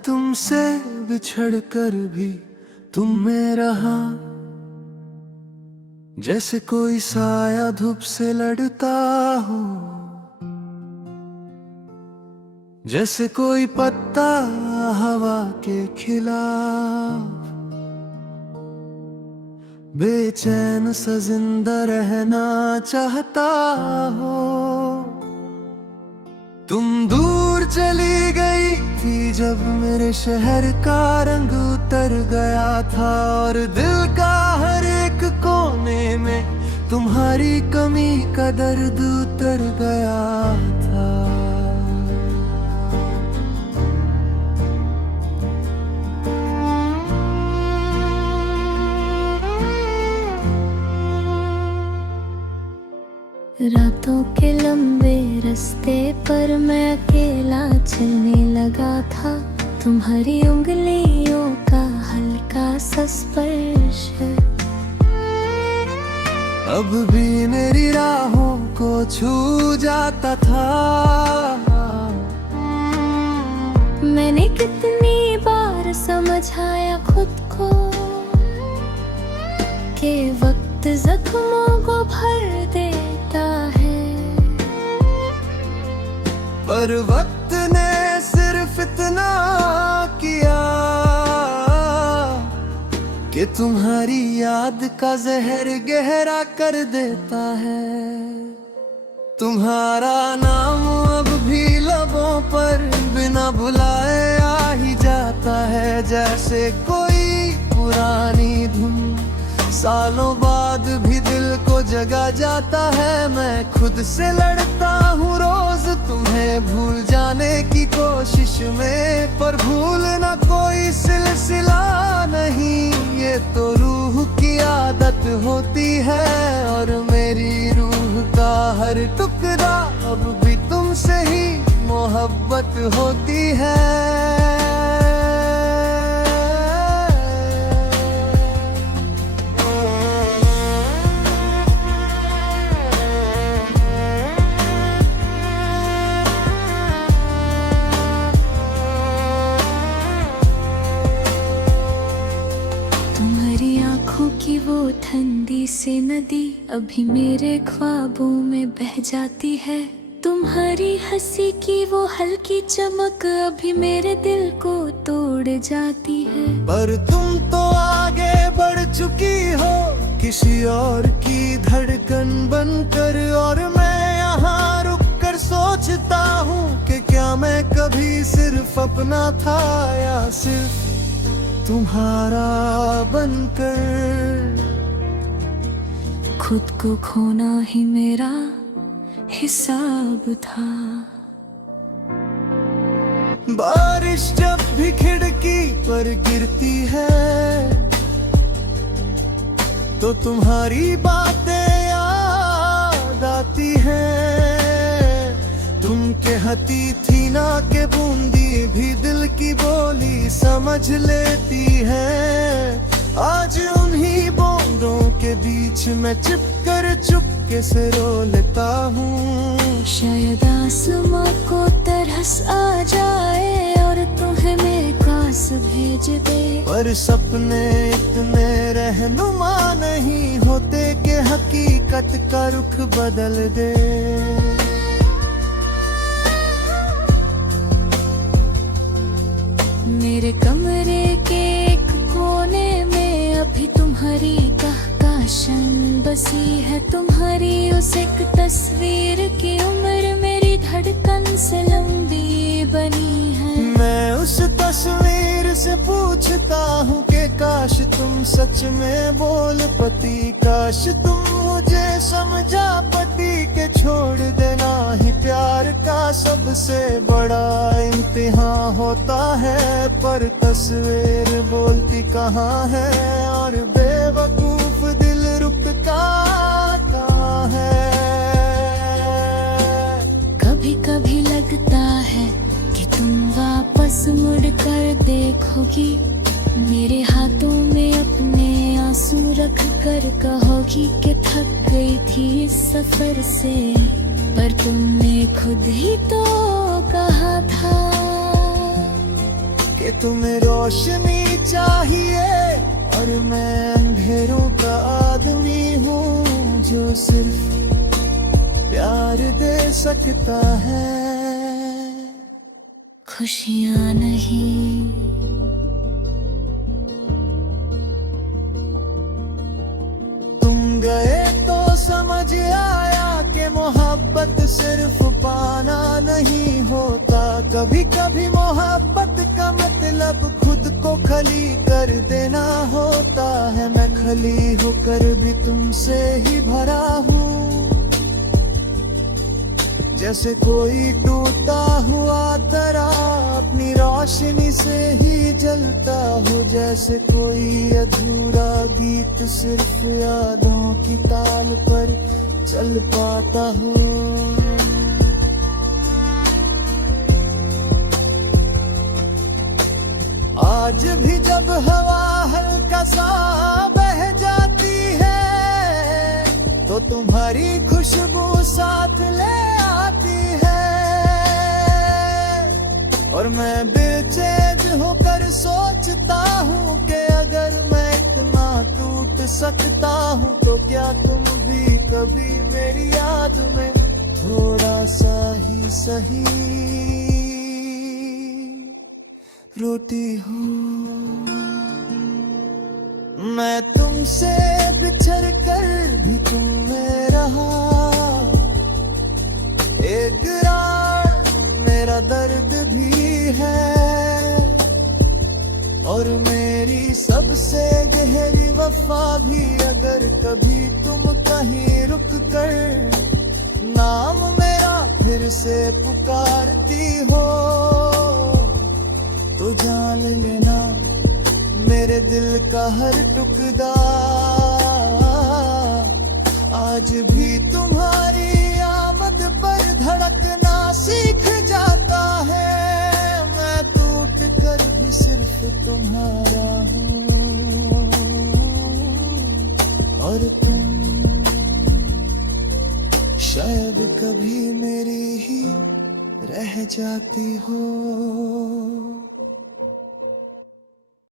तुमसे बिछड़ कर भी तुम में रहा, जैसे कोई साया धूप से लड़ता हो, जैसे कोई पत्ता हवा के खिलाफ बेचैन सा जिंदा रहना चाहता हो। तुम दूर चली गई थी जब मेरे शहर का रंग उतर गया था, और दिल का हर एक कोने में तुम्हारी कमी का दर्द उतर गया था। रातों के लंबे रास्ते पर मैं अकेला चलने लगा था, तुम्हारी उंगलियों का हल्का सा स्पर्श है अब भी मेरी राहों को छू जाता था। मैंने कितनी बार समझाया खुद को कि वक्त जख्मों को भर देता है, पर वक्त ने सिर्फ इतना किया कि तुम्हारी याद का जहर गहरा कर देता है। तुम्हारा नाम अब भी लबों पर बिना बुलाए आ ही जाता है, जैसे कोई पुरानी धुन सालों बाद भी दिल को जगा जाता है। मैं खुद से लड़ता हूँ रोज तुम्हें भूल जाने की कोशिश में, पर भूलना कोई सिलसिला नहीं, ये तो रूह की आदत होती है। और मेरी रूह का हर टुकड़ा अब भी तुमसे ही मोहब्बत होती है। की वो ठंडी सी नदी अभी मेरे ख्वाबों में बह जाती है, तुम्हारी हंसी की वो हल्की चमक अभी मेरे दिल को तोड़ जाती है। पर तुम तो आगे बढ़ चुकी हो किसी और की धड़कन बनकर, और मैं यहाँ रुक कर सोचता हूँ कि क्या मैं कभी सिर्फ अपना था या सिर्फ तुम्हारा बनकर। खुद को खोना ही मेरा हिसाब था। बारिश जब भी खिड़की पर गिरती है तो तुम्हारी बातें याद आती हैं। तुम कहती थी ना कि बूंदी भी दिल की बोली समझ लेती है। आज उन्हीं बूंदों के बीच में चिपकर चुपके से रो लेता हूँ। शायद आसमां को तरस आ जाए और तुम्हें मेरे पास भेज दे, पर सपने इतने रहनुमा नहीं होते कि हकीकत का रुख बदल दे। मेरे कमरे के एक कोने में अभी तुम्हारी कहकशां बसी है, तुम्हारी उस एक तस्वीर की उम्र मेरी धड़कन से लंबी बनी है। मैं उस तस्वीर से पूछता हूँ कि काश तुम सच में बोल पति, काश तुम मुझे समझा पति के छोड़ देना ही प्यार का सबसे बड़ा इम्तिहान होता है। पर तस्वीर बोलती कहाँ है और बेवकूफ दिल रुकता कहाँ है। कभी कभी लगता है कि तुम वापस मुड़ कर देखोगी, मेरे हाथों में अपने आंसू रख कर कहोगी कि थक गई थी इस सफर से। पर तुमने खुद ही तो कहा था कि तुम्हें रोशनी चाहिए और मैं अंधेरों का आदमी हूँ जो सिर्फ प्यार दे सकता है, खुशियाँ नहीं। तुम गए तो समझ आया कि मोहब्बत सिर्फ पाना नहीं होता। कभी कभी मोहब्बत का मतलब खुद को खली कर देना होता है। मैं खली होकर भी तुमसे ही भरा हूँ, जैसे कोई टूटा हुआ तारा अपनी रोशनी से ही जलता हो, जैसे कोई अधूरा गीत सिर्फ यादों की ताल पर चल पाता हूँ। आज भी जब हवा हल्का सा बह जाती है तो तुम्हारी खुशबू साथ ले आती है, और मैं बेचैन होकर सोचता हूँ कि अगर मैं इतना टूट सकता हूँ तो क्या तुम भी कभी मेरी याद में थोड़ा सा ही सही रोती हो। मैं तुमसे बिछड़ कर भी तुम में रहा, एक मेरा दर्द भी है, और मेरी सबसे गहरी वफा भी। अगर कभी तुम कहीं रुक कर नाम मेरा फिर से पुकारती हो तो जान लेना मेरे दिल का हर टुकड़ा आज भी तुम्हारी आमद पर धड़कना सीख जाता है। मैं टूट कर भी सिर्फ तुम्हारा हूँ और तुम शायद कभी मेरी ही रह जाती हो।